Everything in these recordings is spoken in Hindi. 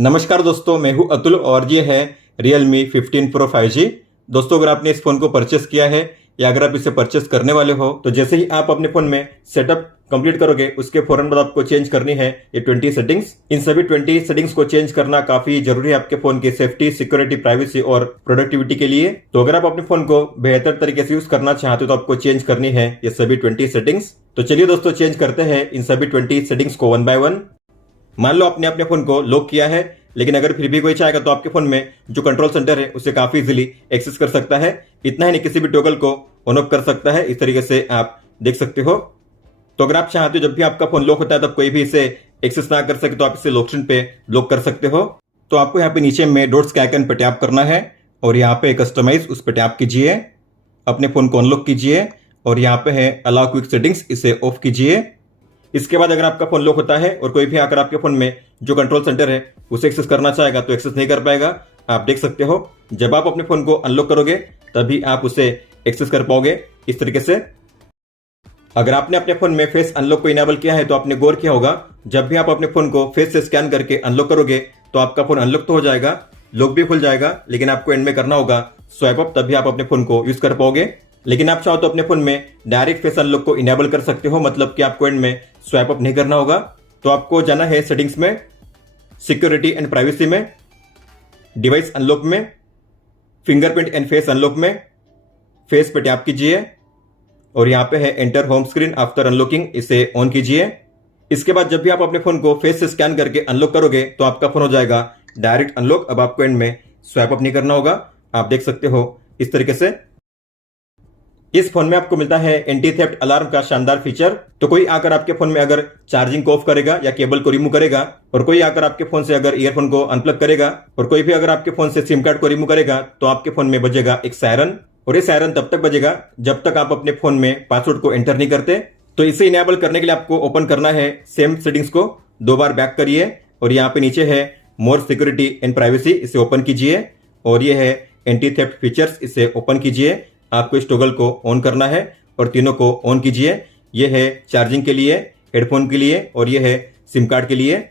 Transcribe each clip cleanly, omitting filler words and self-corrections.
नमस्कार दोस्तों, मैं हूं अतुल और ये है Realme 15 Pro 5G। दोस्तों, अगर आपने इस फ़ोन को परचेस किया है या अगर आप इसे परचेस करने वाले हो तो जैसे ही आप अपने फ़ोन में सेटअप कंप्लीट करोगे उसके फौरन बाद आपको चेंज करनी है ये 20 सेटिंग्स। इन सभी 20 सेटिंग्स को चेंज करना काफ़ी जरूरी है आपके फ़ोन की सेफ्टी, सिक्योरिटी, प्राइवेसी और प्रोडक्टिविटी के लिए। तो अगर आप अपने फ़ोन को बेहतर तरीके से यूज़ करना चाहते हो तो आपको चेंज करनी है ये सभी 20 सेटिंग्स। तो चलिए दोस्तों, चेंज करते हैं इन सभी 20 सेटिंग्स को वन बाय वन। मान लो आपने अपने फोन को लॉक किया है, लेकिन अगर फिर भी कोई चाहेगा तो आपके फोन में जो कंट्रोल सेंटर है उसे काफी इजीली एक्सेस कर सकता है। इतना ही नहीं, किसी भी टॉगल को ऑन ऑफ कर सकता है। इस तरीके से आप देख सकते हो। तो अगर आप चाहते हो जब भी आपका फोन लॉक होता है तब कोई भी इसे एक्सेस ना कर सके तो आप इसे लॉक स्क्रीन पे लॉक कर सकते हो। तो आपको यहाँ पे नीचे में डॉट्स के आइकन पे टैप करना है और यहाँ पे कस्टमाइज उस पर टैप कीजिए, अपने फोन को अनलॉक कीजिए और यहाँ पे है अलाउ क्विक सेटिंग्स, इसे ऑफ कीजिए। इसके बाद अगर आपका फोन लॉक होता है और कोई भी आकर आपके फोन में जो कंट्रोल सेंटर है उसे एक्सेस करना चाहेगा तो एक्सेस नहीं कर पाएगा। आप देख सकते हो, जब आप अपने फोन को अनलॉक करोगे तभी आप उसे एक्सेस कर पाओगे इस तरीके से। अगर आपने अपने फोन में फेस अनलॉक को इनेबल किया है तो आपने गौर किया होगा, जब भी आप अपने फोन को फेस से स्कैन करके अनलॉक करोगे तो आपका फोन अनलॉक तो हो जाएगा, लॉक भी खुल जाएगा, लेकिन आपको एंड में करना होगा स्वाइप अप, तभी आप अपने फोन को यूज कर पाओगे। लेकिन आप चाहो तो अपने फोन में डायरेक्ट फेस अनलॉक को इनेबल कर सकते हो, मतलब कि आपको एंड में स्वाइप अप नहीं करना होगा। तो आपको जाना है सेटिंग्स में, सिक्योरिटी एंड प्राइवेसी में, डिवाइस अनलॉक में, फिंगरप्रिंट एंड फेस अनलॉक में, फेस पे टैप कीजिए और यहाँ पे है enter home screen after unlocking, इसे ऑन कीजिए। इसके बाद जब भी आप अपने फोन को फेस से स्कैन करके अनलॉक करोगे तो आपका फोन हो जाएगा डायरेक्ट अनलॉक। अब आपको एंड में स्वाइप अप नहीं करना होगा। आप देख सकते हो इस तरीके से। इस फोन में आपको मिलता है एंटी थेफ्ट अलार्म का शानदार फीचर। तो कोई आकर आपके फोन में अगर चार्जिंग को ऑफ करेगा या केबल को रिमूव करेगा, और कोई आकर आपके फोन से अगर ईयरफोन को अनप्लग करेगा, और कोई भी अगर आपके फोन से सिम कार्ड को रिमूव करेगा तो आपके फोन में बजेगा एक सायरन, और ये सायरन तब तक बजेगा जब तक आप अपने फोन में पासवर्ड को एंटर नहीं करते। तो इसे इनेबल करने के लिए आपको ओपन करना है सेम सेटिंग्स को, 2 बार बैक करिए और यहाँ पे नीचे है मोर सिक्योरिटी एंड प्राइवेसी, इसे ओपन कीजिए और ये है एंटी थेफ्ट फीचर्स, इसे ओपन कीजिए। आपको इस टॉगल को ऑन करना है और तीनों को ऑन कीजिए। ये है चार्जिंग के लिए, हेडफोन के लिए और ये है सिम कार्ड के लिए।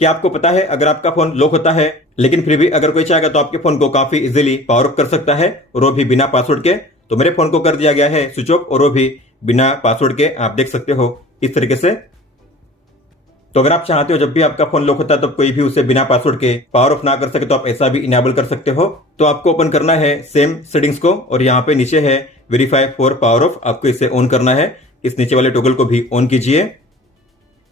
क्या आपको पता है, अगर आपका फोन लॉक होता है लेकिन फिर भी अगर कोई चाहेगा तो आपके फोन को काफी इजीली पावर ऑफ कर सकता है, और वो भी बिना पासवर्ड के। तो मेरे फोन को कर दिया गया है स्विच ऑफ और वो भी बिना पासवर्ड के। आप देख सकते हो इस तरीके से। तो अगर आप चाहते हो जब भी आपका फोन लॉक होता है तब कोई भी उसे बिना पासवर्ड के पावर ऑफ ना कर सके तो आप ऐसा भी इनेबल कर सकते हो। तो आपको ओपन करना है सेम सेटिंग्स को और यहाँ पे नीचे है वेरीफाई फॉर पावर ऑफ, आपको इसे ऑन करना है। इस नीचे वाले टॉगल को भी ऑन कीजिए।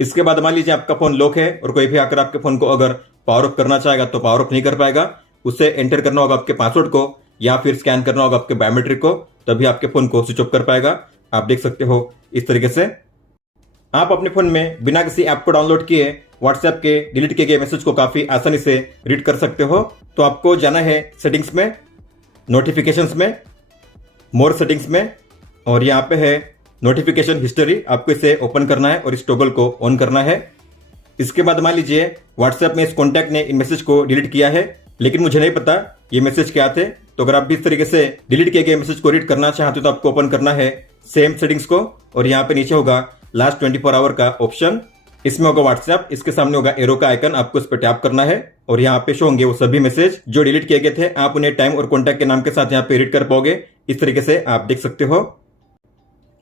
इसके बाद मान लीजिए आपका फोन लॉक है और कोई भी आकर आपके फोन को अगर पावर ऑफ करना चाहेगा तो पावर ऑफ नहीं कर पाएगा। उसे एंटर करना होगा आपके पासवर्ड को या फिर स्कैन करना होगा आपके बायोमेट्रिक को, तभी आपके फोन को स्विच ऑफ कर पाएगा। आप देख सकते हो इस तरीके से। आप अपने फोन में बिना किसी ऐप को डाउनलोड किए व्हाट्सएप के डिलीट किए गए मैसेज को काफी आसानी से रीड कर सकते हो। तो आपको जाना है सेटिंग्स में, नोटिफिकेशंस में, मोर सेटिंग्स में और यहाँ पे है नोटिफिकेशन हिस्ट्री, आपको इसे ओपन करना है और इस टॉगल को ऑन करना है। इसके बाद मान लीजिए व्हाट्सएप में इस कॉन्टैक्ट ने इन मैसेज को डिलीट किया है, लेकिन मुझे नहीं पता ये मैसेज क्या थे। तो अगर आप भी इस तरीके से डिलीट किए गए मैसेज को रीड करना चाहते हो तो आपको ओपन करना है सेम सेटिंग्स को और यहाँ पे नीचे होगा लास्ट 24 आवर का ऑप्शन, इसमें होगा व्हाट्सएप, इसके सामने होगा एरो का आइकन, आपको इस पर टैप करना है और यहाँ पे शो होंगे वो सभी मैसेज जो डिलीट किए गए थे। आप उन्हें टाइम और कॉन्टैक्ट के नाम के साथ यहाँ पे रीड कर पाओगे। इस तरीके से आप देख सकते हो।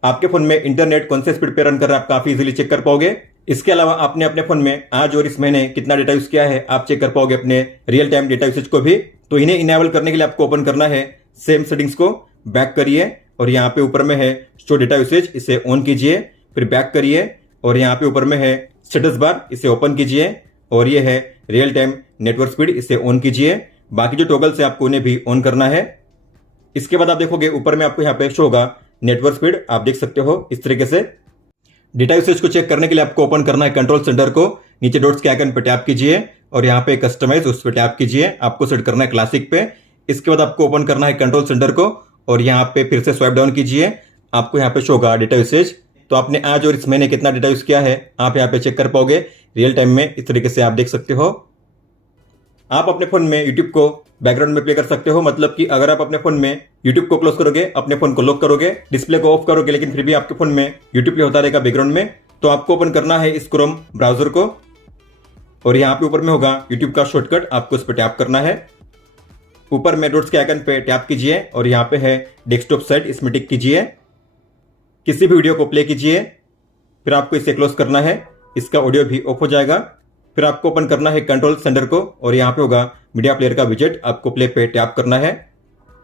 आपके फोन में इंटरनेट कौन से स्पीड पे रन कर रहा है आप काफी इजीली चेक कर पाओगे। इसके अलावा आपने अपने फोन में आज और इस महीने कितना डेटा यूज किया है आप चेक कर पाओगे अपने रियल टाइम डेटा यूसेज को भी। तो इन्हें इनेबल करने के लिए आपको ओपन करना है सेम सेटिंग्स को, बैक करिए और यहाँ पे ऊपर में है शो डेटा यूसेज, इसे ऑन कीजिए, फिर बैक करिए और यहाँ पे ऊपर में है स्टेटस बार, इसे ओपन कीजिए और ये है रियल टाइम नेटवर्क स्पीड, इसे ऑन कीजिए। बाकी जो टॉगल्स है आपको उन्हें भी ऑन करना है। इसके बाद आप देखोगे ऊपर में आपको यहाँ पे शो होगा नेटवर्क स्पीड, आप देख सकते हो इस तरीके से। डेटा यूसेज को चेक करने के लिए आपको ओपन करना है कंट्रोल सेंटर को, नीचे डॉट्स के आइकन पे टैप कीजिए और यहाँ पे कस्टमाइज उस पर टैप कीजिए। आपको सेट करना है क्लासिक पे। इसके बाद आपको ओपन करना है कंट्रोल सेंटर को और यहाँ पे फिर से स्वाइप डाउन कीजिए। आपको यहाँ पे शो होगा डेटा यूसेज। तो आपने आज और इस महीने कितना डेटा यूज किया है आप यहाँ पे चेक कर पाओगे रियल टाइम में। इस तरीके से आप देख सकते हो। आप अपने फोन में यूट्यूब को बैकग्राउंड में प्ले कर सकते हो। मतलब कि अगर आप अपने फोन में यूट्यूब को क्लोज करोगे, अपने फोन को लॉक करोगे, डिस्प्ले को ऑफ करोगे, लेकिन फिर भी आपके फोन में यूट्यूब प्ले होता रहेगा बैकग्राउंड में, तो आपको ओपन करना है इस क्रोम ब्राउजर को और यहाँ पे ऊपर में होगा यूट्यूब का शॉर्टकट। आपको इस पर टैप करना है। ऊपर में डॉट्स के आइकन पे टैप कीजिए और यहाँ पे है डेस्कटॉप साइट, इसमें टिक कीजिए। किसी भी वीडियो को प्ले कीजिए, फिर आपको इसे क्लोज करना है। इसका ऑडियो भी ऑफ हो जाएगा। फिर आपको ओपन करना है कंट्रोल सेंटर को और यहाँ पे होगा मीडिया प्लेयर का विजेट। आपको प्ले पे टैप करना है।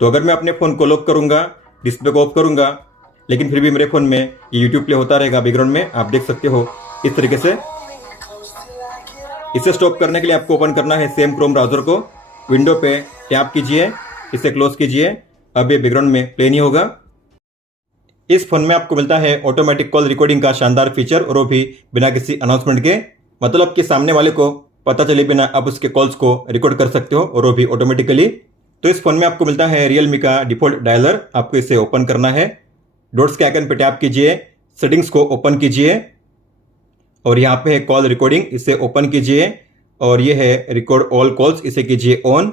तो अगर मैं अपने फोन को लॉक करूंगा, डिस्प्ले को ऑफ करूंगा, लेकिन फिर भी मेरे फोन में ये यूट्यूब प्ले होता रहेगा बैकग्राउंड में। आप देख सकते हो इस तरीके से। इसे स्टॉप करने के लिए आपको ओपन करना है सेम क्रोम ब्राउजर को, विंडो पे टैप कीजिए, इसे क्लोज कीजिए। अब ये बैकग्राउंड में प्ले नहीं होगा। इस फोन में आपको मिलता है ऑटोमेटिक कॉल रिकॉर्डिंग का शानदार फीचर, और वो भी बिना किसी अनाउंसमेंट के। मतलब कि सामने वाले को पता चले बिना आप उसके कॉल्स को रिकॉर्ड कर सकते हो, और वो भी ऑटोमेटिकली। तो इस फोन में आपको मिलता है रियलमी का डिफॉल्ट डायलर। आपको इसे ओपन करना है। डॉट्स के आइकन पे टैप कीजिए, सेटिंग्स को ओपन कीजिए और यहाँ पे है कॉल रिकॉर्डिंग, इसे ओपन कीजिए। और ये है रिकॉर्ड ऑल कॉल्स, इसे कीजिए ऑन।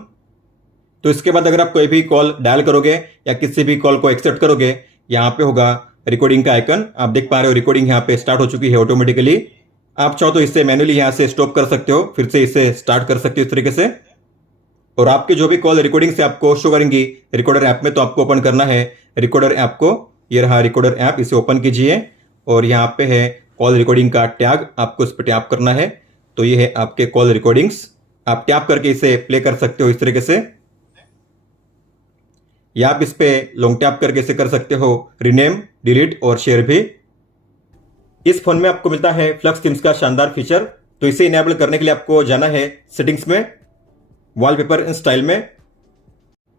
तो इसके बाद अगर आप कोई भी कॉल डायल करोगे या किसी भी कॉल को एक्सेप्ट करोगे, यहाँ पे होगा रिकॉर्डिंग का आइकन। आप देख पा रहे हो रिकॉर्डिंग यहाँ पे स्टार्ट हो चुकी है ऑटोमेटिकली। आप चाहो तो इसे मैन्युअली यहाँ से स्टॉप कर सकते हो, फिर से इसे स्टार्ट कर सकते हो इस तरीके से। और आपके जो भी कॉल रिकॉर्डिंग से आपको शो करेंगी रिकॉर्डर ऐप में, तो आपको ओपन करना है रिकॉर्डर ऐप को। ये रहा रिकॉर्डर ऐप, इसे ओपन कीजिए और यहाँ पे है कॉल रिकॉर्डिंग का टैग, आपको इस पर टैप करना है। तो ये है आपके कॉल रिकॉर्डिंग्स। आप टैप करके इसे प्ले कर सकते हो इस तरीके से, या आप इस पे लॉन्ग टैप करके इसे कर सकते हो रीनेम, डिलीट और शेयर भी। इस फोन में आपको मिलता है फ्लक्स थीम्स का शानदार फीचर। तो इसे इनेबल करने के लिए आपको जाना है सेटिंग्स में, वॉलपेपर इन स्टाइल में।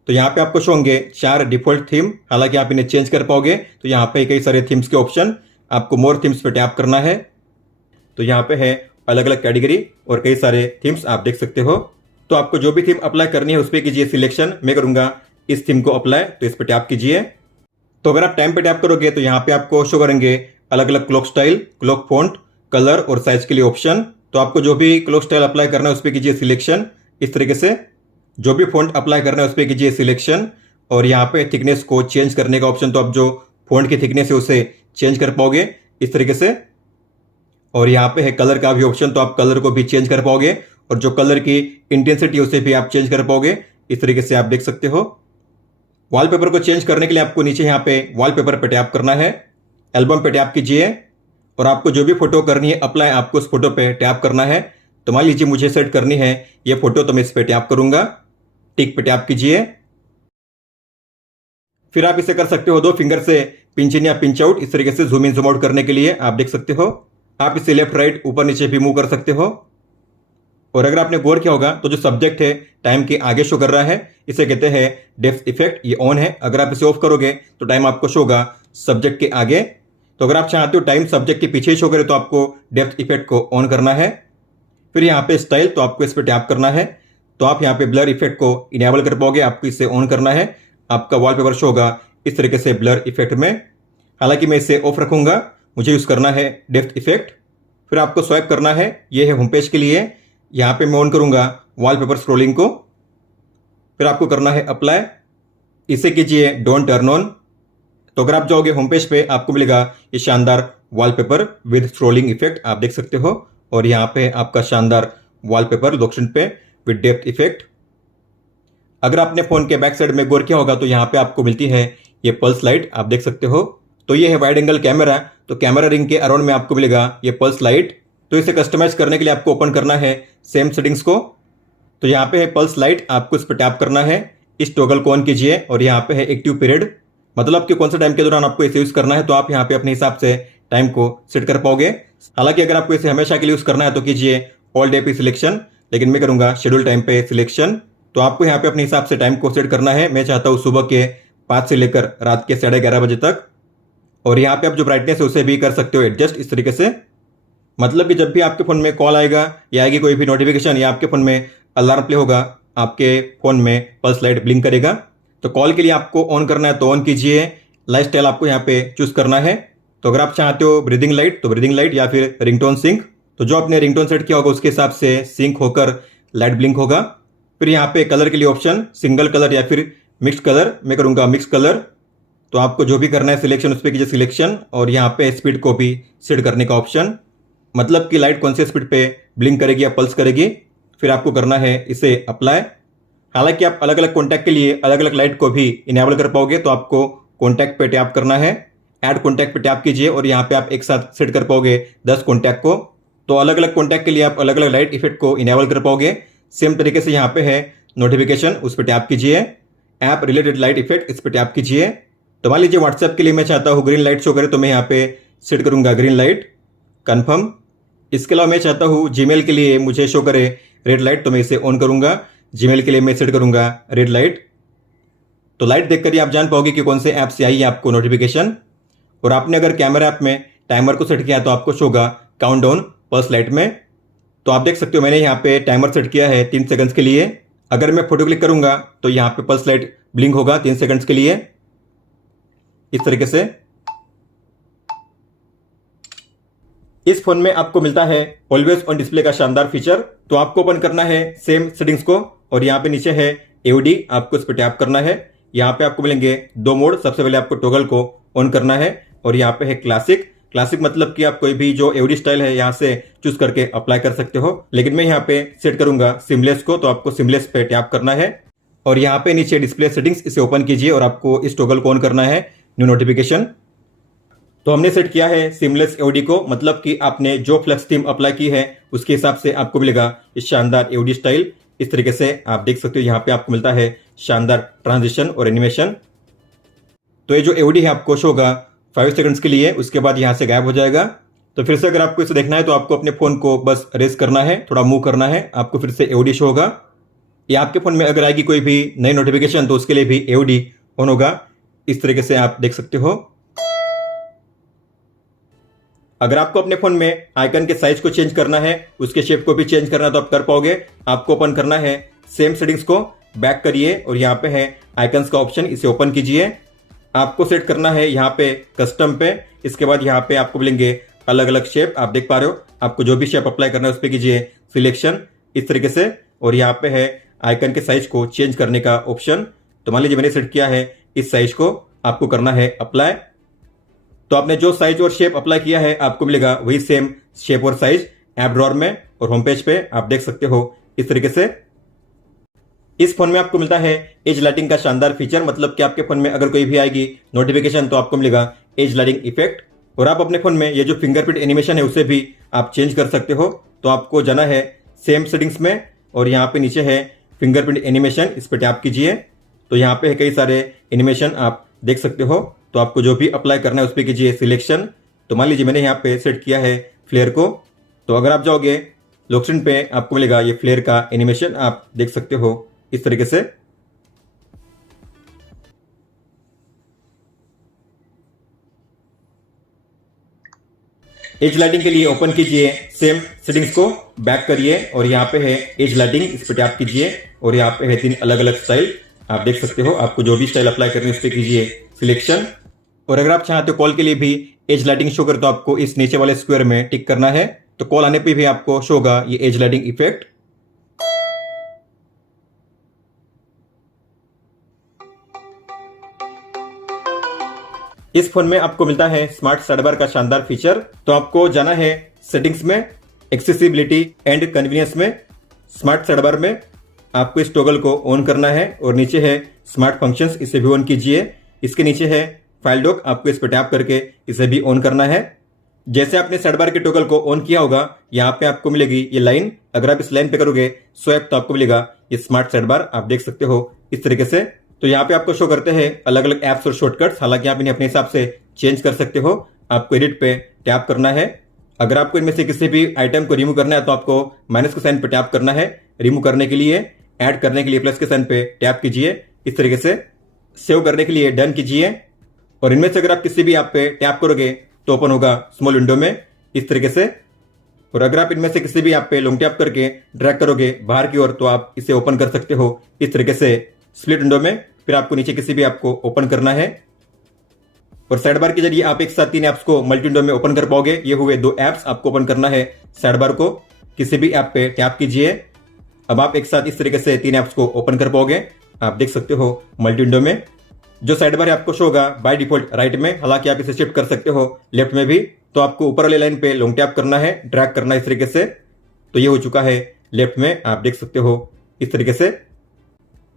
तो यहाँ पे आपको शो होंगे 4 डिफॉल्ट थीम। हालांकि आप इन्हें चेंज कर पाओगे। तो यहाँ पे कई सारे थीम्स के ऑप्शन, आपको मोर थीम्स पे टैप करना है। तो यहाँ पे है अलग अलग कैटेगरी और कई सारे थीम्स आप देख सकते हो। तो आपको जो भी थीम अप्लाई करनी है उस पर कीजिए सिलेक्शन। मैं करूंगा इस थीम को अप्लाई, तो इस पर टैप कीजिए। तो अगर आप टाइम पे टैप करोगे तो यहाँ पे आपको शो करेंगे अलग अलग clock style, clock font, colour और साइज के लिए ऑप्शन। तो आपको जो भी क्लॉक स्टाइल अप्लाई करना है उस पर कीजिए सिलेक्शन इस तरीके से। जो भी फॉन्ट अप्लाई करना है उस पर कीजिए सिलेक्शन। और यहाँ पे थिकनेस को चेंज करने का ऑप्शन, तो आप जो फॉन्ट की थिकनेस है उसे चेंज कर पाओगे इस तरीके से। और यहाँ पे है कलर का भी ऑप्शन, तो आप कलर को भी चेंज कर पाओगे और जो कलर की इंटेंसिटी उसे भी आप चेंज कर पाओगे इस तरीके से, आप देख सकते हो। वॉलपेपर को चेंज करने के लिए आपको नीचे यहाँ पे वॉलपेपर पे टैप करना है, एल्बम पे टैप कीजिए और आपको जो भी फोटो करनी है अप्लाई, आपको उस फोटो पे टैप करना है। तो मान लीजिए मुझे सेट करनी है ये फोटो, तो मैं इस पे टैप करूंगा, टिक पे टैप कीजिए। फिर आप इसे कर सकते हो 2 फिंगर से पिंच इन या पिंच आउट, इस तरीके से जूम इन जूम आउट करने के लिए, आप देख सकते हो। आप इसे लेफ्ट राइट ऊपर नीचे भी मूव कर सकते हो। और अगर आपने गौर किया होगा तो जो सब्जेक्ट है टाइम के आगे शो कर रहा है, इसे कहते हैं डेप्थ इफेक्ट। ये ऑन है। अगर आप इसे ऑफ करोगे तो टाइम आपको शो होगा सब्जेक्ट के आगे। तो अगर आप चाहते हो टाइम सब्जेक्ट के पीछे ही शो करे तो आपको डेप्थ इफेक्ट को ऑन करना है। फिर यहाँ पे स्टाइल, तो आपको इस पर टैप करना है। तो आप यहाँ पे ब्लर इफेक्ट को इनेबल कर पाओगे, आपको इसे ऑन करना है। आपका वॉलपेपर शो होगा इस तरीके से ब्लर इफेक्ट में। हालांकि मैं इसे ऑफ रखूंगा, मुझे यूज करना है डेप्थ इफेक्ट। फिर आपको स्वाइप करना है, ये है होम पेज के लिए। यहाँ पे मैं ऑन करूंगा वॉलपेपर स्क्रोलिंग को। फिर आपको करना है अप्लाई, इसे कीजिए डोंट टर्न ऑन। तो अगर आप जाओगे होम पेज पे आपको मिलेगा ये शानदार वॉलपेपर विद स्क्रोलिंग इफेक्ट, आप देख सकते हो। और यहाँ पे आपका शानदार वॉलपेपर लोकेशन पे विद डेप्थ इफेक्ट। अगर आपने फोन के बैक साइड में गौर किया होगा तो यहाँ पे आपको मिलती है ये पल्स लाइट, आप देख सकते हो। तो ये है वाइड एंगल कैमरा, तो कैमरा रिंग के अराउंड में आपको मिलेगा ये पल्स लाइट। तो इसे कस्टमाइज करने के लिए आपको ओपन करना है सेम सेटिंग्स को। तो यहाँ पे है पल्स लाइट, आपको इस पर टैप करना है, इस टॉगल को ऑन कीजिए। और यहाँ पे है एक्टिव पीरियड, मतलब कि कौन सा टाइम के दौरान आपको इसे यूज करना है। तो आप यहाँ पे अपने हिसाब से टाइम को सेट कर पाओगे। हालांकि अगर आपको इसे हमेशा के लिए यूज करना है तो कीजिए ऑल डे पे सिलेक्शन, लेकिन मैं करूंगा शेड्यूल टाइम पे सिलेक्शन। तो आपको यहाँ पे अपने हिसाब से टाइम को सेट करना है। मैं चाहता हूँ सुबह के 5 से लेकर रात के 11:30 बजे तक। और यहाँ पे आप जो ब्राइटनेस है उसे भी कर सकते हो एडजस्ट इस तरीके से। मतलब कि जब भी आपके फ़ोन में कॉल आएगा या आएगी कोई भी नोटिफिकेशन या आपके फ़ोन में अलार्म प्ले होगा, आपके फ़ोन में पल्स लाइट ब्लिंक करेगा। तो कॉल के लिए आपको ऑन करना है तो ऑन कीजिए। लाइफ स्टाइल आपको यहाँ पे चूज़ करना है। तो अगर आप चाहते हो ब्रीदिंग लाइट तो ब्रीदिंग लाइट, या फिर रिंगटोन सिंक, तो जो आपने रिंगटोन सेट किया होगा उसके हिसाब से सिंक होकर लाइट ब्लिंक होगा। फिर यहाँ पे कलर के लिए ऑप्शन सिंगल कलर या फिर मिक्स कलर, मैं करूँगा मिक्स कलर। तो आपको जो भी करना है सिलेक्शन उस पर कीजिए सिलेक्शन, और यहाँ पे स्पीड को भी सेट करने का ऑप्शन, मतलब कि लाइट कौन से स्पीड पे ब्लिंक करेगी या पल्स करेगी। फिर आपको करना है इसे अप्लाई। हालांकि आप अलग अलग कॉन्टैक्ट के लिए अलग अलग लाइट को भी इनेबल कर पाओगे, तो आपको कॉन्टैक्ट पे टैप करना है, ऐड कॉन्टैक्ट पे टैप कीजिए और यहाँ पे आप एक साथ सेट कर पाओगे 10 कॉन्टैक्ट को। तो अलग अलग कॉन्टैक्ट के लिए आप अलग अलग लाइट इफेक्ट को इनेबल कर पाओगे। सेम तरीके से यहाँ पे है नोटिफिकेशन, उस पर टैप कीजिए, ऐप रिलेटेड लाइट इफेक्ट इस पर टैप कीजिए। तो मान लीजिए व्हाट्सएप के लिए मैं चाहता हूँ ग्रीन लाइट शो करे, तो मैं यहाँ पे सेट करूँगा ग्रीन लाइट, कन्फर्म। इसके अलावा मैं चाहता हूँ जीमेल के लिए मुझे शो करे रेड लाइट, तो मैं इसे ऑन करूँगा। जीमेल के लिए मैं सेट करूँगा रेड लाइट। तो लाइट देखकर ही आप जान पाओगे कि कौन से ऐप से आई है आपको नोटिफिकेशन। और आपने अगर कैमरा ऐप में टाइमर को सेट किया तो आपको शो होगा काउंटडाउन पल्स लाइट में। तो आप देख सकते हो मैंने यहाँ पे टाइमर सेट किया है 3 सेकंड्स के लिए। अगर मैं फोटो क्लिक करूंगा तो यहाँ पे पल्स लाइट ब्लिंक होगा 3 सेकंड्स के लिए, इस तरीके से। इस फोन में आपको मिलता है ऑलवेज ऑन डिस्प्ले का शानदार फीचर। तो आपको ओपन करना है सेम सेटिंग्स को, और यहाँ पे नीचे है AOD, आपको इस पर टैप करना है। यहाँ पे आपको मिलेंगे 2 मोड। सबसे पहले आपको टॉगल को ऑन करना है, और यहाँ पे है क्लासिक। क्लासिक मतलब कि आप कोई भी जो AOD स्टाइल है यहाँ से चूज करके अप्लाई कर सकते हो, लेकिन मैं यहाँ पे सेट करूंगा सिमलेस को। तो आपको सिमलेस पे टैप करना है, और यहाँ पे नीचे डिस्प्ले सेटिंग्स, इसे ओपन कीजिए और आपको इस टॉगल को ऑन करना है, न्यू नोटिफिकेशन। तो हमने सेट किया है सिमलेस AOD को, मतलब कि आपने जो फ्लेक्स थीम अप्लाई की है उसके हिसाब से आपको मिलेगा इस शानदार AOD स्टाइल। इस तरीके से आप देख सकते हो यहाँ पे आपको मिलता है शानदार ट्रांजिशन और एनिमेशन। तो ये जो AOD है आपको शो होगा 5 सेकंड्स के लिए, उसके बाद यहाँ से गायब हो जाएगा। तो फिर से अगर आपको इसे देखना है तो आपको अपने फोन को बस रेस करना है, थोड़ा मूव करना है, आपको फिर से AOD शो होगा। या आपके फोन में अगर आएगी कोई भी नई नोटिफिकेशन तो उसके लिए भी AOD ऑन होगा। इस तरीके से आप देख सकते हो। अगर आपको अपने फोन में आइकन के साइज को चेंज करना है, उसके शेप को भी चेंज करना है तो आप कर पाओगे। आपको ओपन करना है सेम सेटिंग्स को, बैक करिए और यहाँ पे है आइकन्स का ऑप्शन, इसे ओपन कीजिए। आपको सेट करना है यहाँ पे कस्टम पे। इसके बाद यहाँ पे आपको मिलेंगे अलग अलग शेप, आप देख पा रहे हो। आपको जो भी शेप अप्लाई करना है उस पर कीजिए सिलेक्शन, इस तरीके से। और यहाँ पे है आइकन के साइज को चेंज करने का ऑप्शन। तो मान लीजिए मैंने सेट किया है इस साइज को, आपको करना है अप्लाई। तो आपने जो साइज और शेप अप्लाई किया है आपको मिलेगा वही सेम शेप और साइज ऐप ड्रॉअर में और होम पेज पे आप देख सकते हो इस तरीके से। इस फोन में आपको मिलता है एज लाइटिंग का शानदार फीचर, मतलब कि आपके फोन में अगर कोई भी आएगी नोटिफिकेशन तो आपको मिलेगा एज लाइटिंग इफेक्ट। और आप अपने फोन में ये जो फिंगरप्रिंट एनिमेशन है उसे भी आप चेंज कर सकते हो। तो आपको जाना है सेम सेटिंग्स में, और यहाँ पे नीचे है फिंगरप्रिंट एनिमेशन, इस पर टैप कीजिए। तो यहाँ पे है कई सारे एनिमेशन आप देख सकते हो। तो आपको जो भी अप्लाई करना है उस पर कीजिए सिलेक्शन। तो मान लीजिए मैंने यहाँ पे सेट किया है फ्लेयर को। तो अगर आप जाओगे लॉक स्क्रीन पे आपको मिलेगा ये फ्लेयर का एनिमेशन, आप देख सकते हो इस तरीके से। एज लाइटिंग के लिए ओपन कीजिए सेम सेटिंग्स को, बैक करिए और यहाँ पे है एज लाइटिंग, इस पर टैप कीजिए। और यहाँ पे है 3 अलग अलग स्टाइल, आप देख सकते हो। आपको जो भी स्टाइल अप्लाई करनी है उस पर कीजिए सिलेक्शन। और अगर आप चाहते हो कॉल के लिए भी एज लाइटिंग शो करे तो आपको इस नीचे वाले स्क्वायर में टिक करना है। तो कॉल आने पे भी आपको शो होगा ये एज लाइटिंग इफेक्ट। इस फोन में आपको मिलता है स्मार्ट साइड बार का शानदार फीचर। तो आपको जाना है सेटिंग्स में, एक्सेसिबिलिटी एंड कन्वीनियंस में, स्मार्ट साइड बार में आपको इस टॉगल को ऑन करना है। और नीचे है स्मार्ट फंक्शंस, इसे भी ऑन कीजिए। इसके नीचे है फाइल डॉक, आपको इस पर टैप करके इसे भी ऑन करना है। जैसे आपने साइड बार के टॉगल को ऑन किया होगा यहाँ पे आपको मिलेगी ये लाइन। अगर आप इस लाइन पे करोगे स्वाइप तो आपको मिलेगा ये स्मार्ट साइड बार, आप देख सकते हो इस तरीके से। तो यहाँ पे आपको शो करते हैं अलग अलग एप्स और शॉर्टकट्स, हालांकि आप इन्हें अपने हिसाब से चेंज कर सकते हो। आपको एडिट पे टैप करना है। अगर आपको इनमें से किसी भी आइटम को रिमूव करना है तो आपको माइनस के साइन पे टैप करना है रिमूव करने के लिए। ऐड करने के लिए प्लस के साइन पे टैप कीजिए इस तरीके से। सेव करने के लिए डन कीजिए। और इनमें से अगर आप किसी भी ऐप पे टैप करोगे तो ओपन होगा स्मॉल विंडो में इस तरीके से। और अगर आप इनमें से किसी भी ऐप पे लॉन्ग टैप करके ड्रैग करोगे बाहर की ओर तो आप इसे ओपन कर सकते हो इस तरीके से स्प्लिट विंडो में। फिर आपको नीचे किसी भी ऐप को ओपन करना है और साइड बार के जरिए आप एक साथ 3 ऐप्स को मल्टी विंडो में ओपन कर पाओगे। ये हुए 2 ऐप्स, आपको ओपन करना है साइड बार को, किसी भी ऐप पे टैप कीजिए। अब आप एक साथ इस तरीके से 3 ऐप्स को ओपन कर पाओगे। आप देख सकते हो मल्टी विंडो में जो साइड बार आपको शो होगा बाय डिफॉल्ट राइट में, हालांकि आप इसे शिफ्ट कर सकते हो लेफ्ट में भी। तो आपको ऊपर वाली लाइन पे लॉन्ग टैप करना है, ड्रैग करना है इस तरीके से। तो ये हो चुका है लेफ्ट में, आप देख सकते हो इस तरीके से।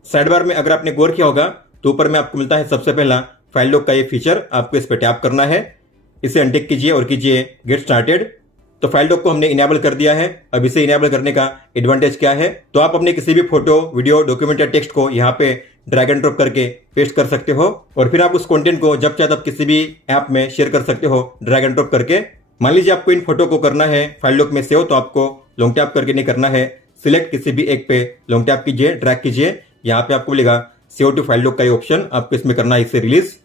साइड बार में अगर आपने गौर किया होगा तो ऊपर में आपको मिलता है सबसे पहला फाइल लॉक का ये फीचर, आपको इस पर टैप करना है। इसे अनटिक कीजिए और कीजिए गेट स्टार्टेड। तो फाइल लॉक को हमने इनेबल कर दिया है। अब इसे इनेबल करने का एडवांटेज क्या है, तो आप अपने किसी भी फोटो, वीडियो, डॉक्यूमेंट या टेक्स्ट को यहाँ पे ड्रैग एंड ड्रॉप करके पेस्ट कर सकते हो और फिर आप उस कंटेंट को जब चाहे तब किसी भी ऐप में शेयर कर सकते हो ड्रैग एंड ड्रॉप करके। मान लीजिए आपको इन फोटो को करना है फाइल लॉक में सेव, तो आपको लॉन्ग टैप करके नहीं करना है, सिलेक्ट किसी भी एक पे लॉन्ग टैप कीजिए, ड्रैग कीजिए, यहाँ पे आपको मिलेगा सेव टू फाइल लॉक का ये ऑप्शन, आपको इसमें करना है इसे रिलीज।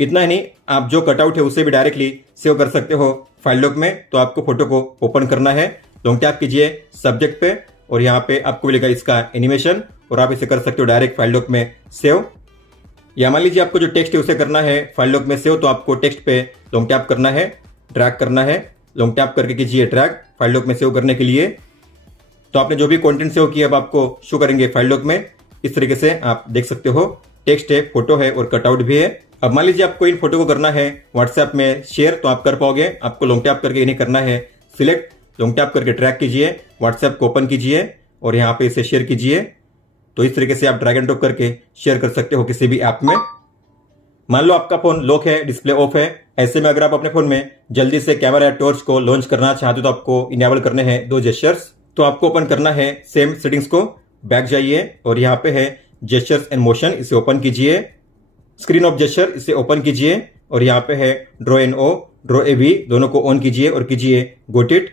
इतना ही नहीं, आप जो कटआउट है उसे भी डायरेक्टली सेव कर सकते हो फाइल लॉक में। तो आपको फोटो को ओपन करना है, लॉन्ग टैप कीजिए सब्जेक्ट पे और यहाँ पे आपको मिलेगा इसका एनिमेशन और आप इसे कर सकते हो डायरेक्ट फाइल लॉक में सेव। या मान लीजिए आपको जो टेक्स्ट है उसे करना है फाइल लॉक में सेव, तो आपको टेक्स्ट पे लॉन्ग टैप करना है, ड्रैग करना है, लॉन्ग टैप करके कीजिए ड्रैग फाइल लॉक में सेव करने के लिए। तो आपने जो भी कंटेंट सेव किया अब आपको शो करेंगे फाइल लॉक में इस तरीके से, आप देख सकते हो टेक्स्ट है, फोटो है और कटआउट भी है। अब मान लीजिए आपको इन फोटो को करना है व्हाट्सएप में शेयर, तो आप कर पाओगे। आपको लॉन्ग टैप करके इन्हें करना है सिलेक्ट, लॉन्ग टैप करके ट्रैक कीजिए, व्हाट्सएप को ओपन कीजिए और यहाँ पे इसे शेयर कीजिए। तो इस तरीके से आप ड्रैग एंड ड्रॉप करके शेयर कर सकते हो किसी भी ऐप में। मान लो आपका फोन लॉक है, डिस्प्ले ऑफ है, ऐसे में अगर आप अपने फोन में जल्दी से कैमरा या टॉर्च को लॉन्च करना चाहते हो तो आपको इनेबल करने हैं 2 जेस्चर्स। तो आपको ओपन करना है सेम सेटिंग्स को, बैक जाइए और यहाँ पे है जेस्चर्स एंड मोशन, इसे ओपन कीजिए। स्क्रीन ऑफ जेस्चर इसे ओपन कीजिए और यहाँ पे है draw an O, draw a V, दोनों को ऑन कीजिए और कीजिए गोट इट।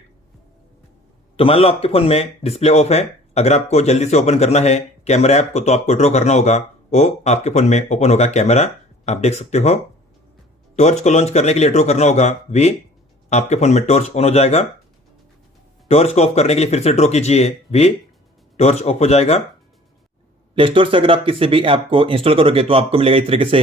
तो मान लो आपके फोन में डिस्प्ले ऑफ है, अगर आपको जल्दी से ओपन करना है कैमरा ऐप को तो आपको ड्रॉ करना होगा, वो आपके फोन में ओपन होगा कैमरा, आप देख सकते हो। टॉर्च को लॉन्च करने के लिए ड्रॉ करना होगा वी, आपके फोन में टॉर्च ऑन हो जाएगा। टॉर्च को ऑफ करने के लिए फिर से ड्रॉ कीजिए वी, टॉर्च ऑफ हो जाएगा। प्ले स्टोर से अगर आप किसी भी ऐप को इंस्टॉल करोगे तो आपको मिलेगा इस तरीके से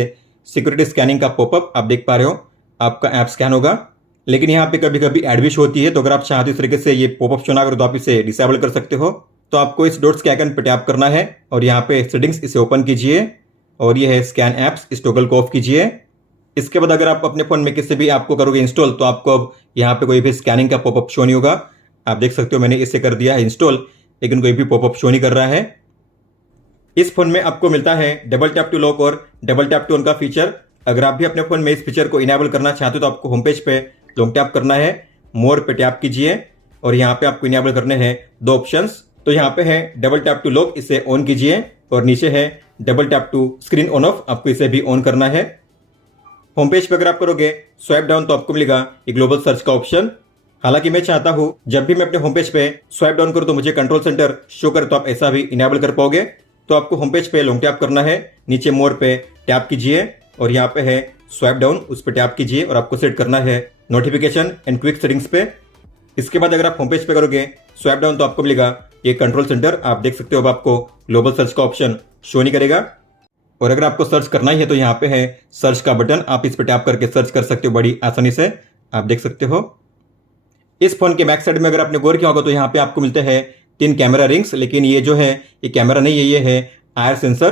सिक्योरिटी स्कैनिंग का पॉपअप, आप देख पा रहे हो आपका ऐप स्कैन होगा। लेकिन यहाँ पे कभी कभी एड भी शो होती है, तो अगर आप चाहते हो इस तरीके से ये पॉपअप शो ना करो तो आप इसे डिसेबल कर सकते हो। तो आपको इस डॉट्स के आइकन पे टैप करना है और यहाँ पे सेटिंग्स इसे ओपन कीजिए और ये है स्कैन ऐप्स, इस टॉगल को ऑफ कीजिए। इसके बाद अगर आप अपने फोन में किसी भी ऐप को करोगे इंस्टॉल तो आपको अब यहाँ पे कोई भी स्कैनिंग का पॉपअप शो नहीं होगा। आप देख सकते हो मैंने इसे कर दिया है इंस्टॉल, लेकिन कोई भी पॉपअप शो नहीं कर रहा है। इस फोन में आपको मिलता है डबल टैप टू लॉक और डबल टैप टू ऑन का फीचर। अगर आप भी अपने फोन में इस फीचर को इनेबल करना चाहते हो तो आपको होम पेज पे लॉन्ग टैप करना है, मोर पे टैप कीजिए और यहाँ पे आपको इनेबल करने हैं 2 ऑप्शंस। तो यहाँ पे है डबल टैप टू लॉक, इसे ऑन कीजिए और नीचे है double tap to screen on off, आपको इसे भी ऑन करना है। होम पेज पे अगर आप करोगे स्वाइप डाउन तो आपको मिलेगा ये ग्लोबल सर्च का ऑप्शन। हालांकि मैं चाहता हूं जब भी मैं अपने होम पेज पे स्वाइप डाउन करूं तो मुझे कंट्रोल सेंटर शो करे, तो आप ऐसा भी इनेबल कर पाओगे। तो आपको होम पेज पे लॉन्ग टैप करना है, नीचे मोर पे टैप कीजिए और यहाँ पे है स्वाइप डाउन, उस पर टैप कीजिए और आपको सेट करना है नोटिफिकेशन एंड क्विक सेटिंग्स पे। इसके बाद अगर आप होम पेज पे करोगे स्वाइप डाउन तो आपको मिलेगा ये कंट्रोल सेंटर, आप देख सकते हो अब आपको ग्लोबल सर्च का ऑप्शन शो नहीं करेगा। और अगर आपको सर्च करना ही है तो यहाँ पे है सर्च का बटन, आप इस पर टैप करके सर्च कर सकते हो बड़ी आसानी से, आप देख सकते हो। इस फोन के बैक साइड में अगर आपने गौर किया होगा तो यहाँ पे आपको मिलते हैं 3 कैमरा रिंग्स, लेकिन ये जो है ये कैमरा नहीं है, ये है आयर सेंसर।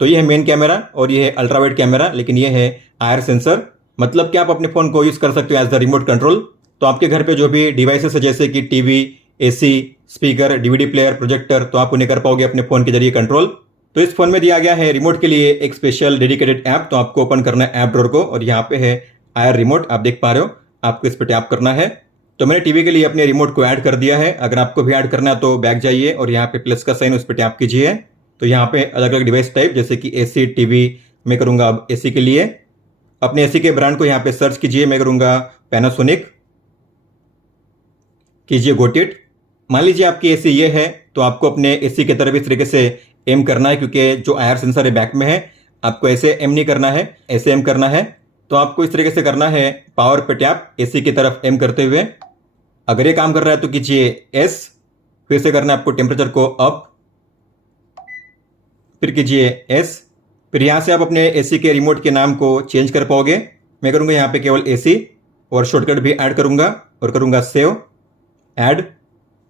तो ये है मेन कैमरा और ये है अल्ट्रा वाइड कैमरा, लेकिन ये है आयर सेंसर। मतलब कि आप अपने फोन को यूज कर सकते हो एज द रिमोट कंट्रोल। तो आपके घर पे जो भी डिवाइसेस है जैसे कि TV, AC, speaker, DVD player, projector, तो आप उन्हें कर पाओगे अपने फोन के जरिए कंट्रोल। तो इस फोन में दिया गया है रिमोट के लिए एक स्पेशल डेडिकेटेड ऐप, तो आपको ओपन करना है ऐप ड्रॉअर को और यहाँ पे है आयर रिमोट, आप देख पा रहे हो, आपको इस पर टैप करना है। तो मैंने टीवी के लिए अपने रिमोट को ऐड कर दिया है। अगर आपको भी ऐड करना है तो बैक जाइए और यहाँ पे प्लस का साइन, उस पर टैप कीजिए। तो यहाँ पे अलग अलग डिवाइस टाइप जैसे कि एसी, टीवी, मैं करूँगा अब एसी के लिए। अपने एसी के ब्रांड को यहाँ पे सर्च कीजिए, मैं करूँगा पैनासोनिक, कीजिए गोट इट। मान लीजिए आपकी एसी ये है तो आपको अपने एसी की तरफ इस तरीके से एम करना है, क्योंकि जो आयर सेंसर है बैक में है, आपको ऐसे एम नहीं करना है, ऐसे एम करना है। तो आपको इस तरीके से करना है, पावर पे टैप एसी की तरफ एम करते हुए। अगर ये काम कर रहा है तो कीजिए एस, फिर से करना है आपको टेम्परेचर को अप, फिर कीजिए एस। फिर यहाँ से आप अपने एसी के रिमोट के नाम को चेंज कर पाओगे। मैं करूँगा यहाँ पे केवल एसी और शॉर्टकट भी ऐड करूँगा और करूँगा सेव ऐड।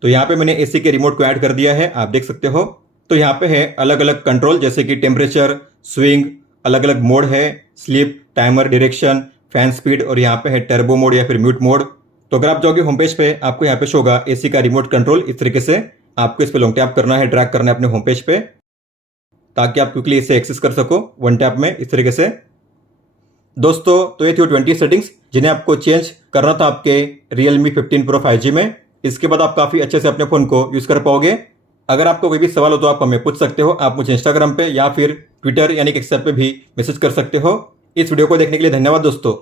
तो यहाँ पे मैंने एसी के रिमोट को ऐड कर दिया है, आप देख सकते हो। तो यहाँ पे है अलग अलग कंट्रोल, जैसे कि टेम्परेचर, स्विंग, अलग अलग मोड है, sleep, timer, direction, fan speed, और यहाँ पे है टर्बो मोड या फिर म्यूट मोड। तो अगर आप जाओगे होम पेज पे, आपको यहाँ पे शो होगा एसी का रिमोट कंट्रोल। इस तरीके से आपको इस पे लॉन्ग टैप करना है, ड्रैग करना है अपने होम पेज पे, ताकि आप क्विकली इसे एक्सेस कर सको वन टैप में, इस तरीके से। दोस्तों तो ये थी 20 सेटिंग्स जिन्हें आपको चेंज करना था आपके Realme 15 Pro 5G में। इसके बाद आप काफ़ी अच्छे से अपने फ़ोन को यूज़ कर पाओगे। अगर आपको कोई भी सवाल हो तो आप हमें पूछ सकते हो। आप मुझे इंस्टाग्राम पे या फिर ट्विटर यानी कि एक्स पे भी मैसेज कर सकते हो। इस वीडियो को देखने के लिए धन्यवाद दोस्तों।